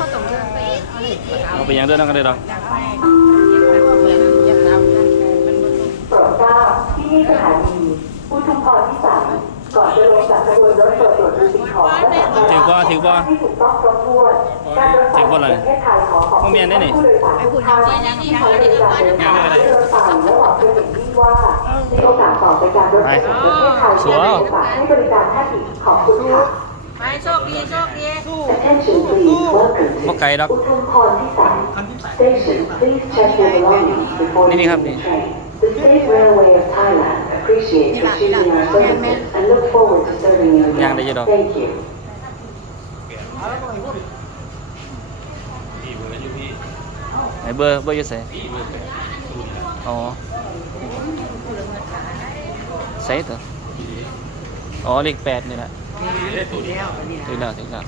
เอาไปยังด้วยนั่งกันเลยดอก โปรดทราบที่นี่สถานีอุทุมพรพิสัยก่อนจะลงจากขบวนรถตรวจดูสิ่งของและสัมภาระให้ถูกต้องครบถ้วนการรถไฟแห่งประเทศไทยขอขอบคุณผู้โดยสารทุกท่านที่ใช้บริการเดินทางด้วยรถไฟและหวังเป็นอย่างยิ่งว่าในโอกาสต่อไปการรถไฟแห่งประเทศไทยจะมีโอกาสให้บริการท่านอีกขอบคุณค่ะ ไปโชคดีโชคดี Attention please, welcome to บ่ไกลดอก Utham Pon Pisai Station. Please check your belongings before Ini leavingครับ the train. The State Railway of Thailand appreciates you choosing our services and look forward to serving you ย่าง again. ได้อยู่ดอก Thank you. ไหนเบอร์อยู่ไสอ๋อใส่ตัวอ๋อเลข8นี่แหละถึงแล้ว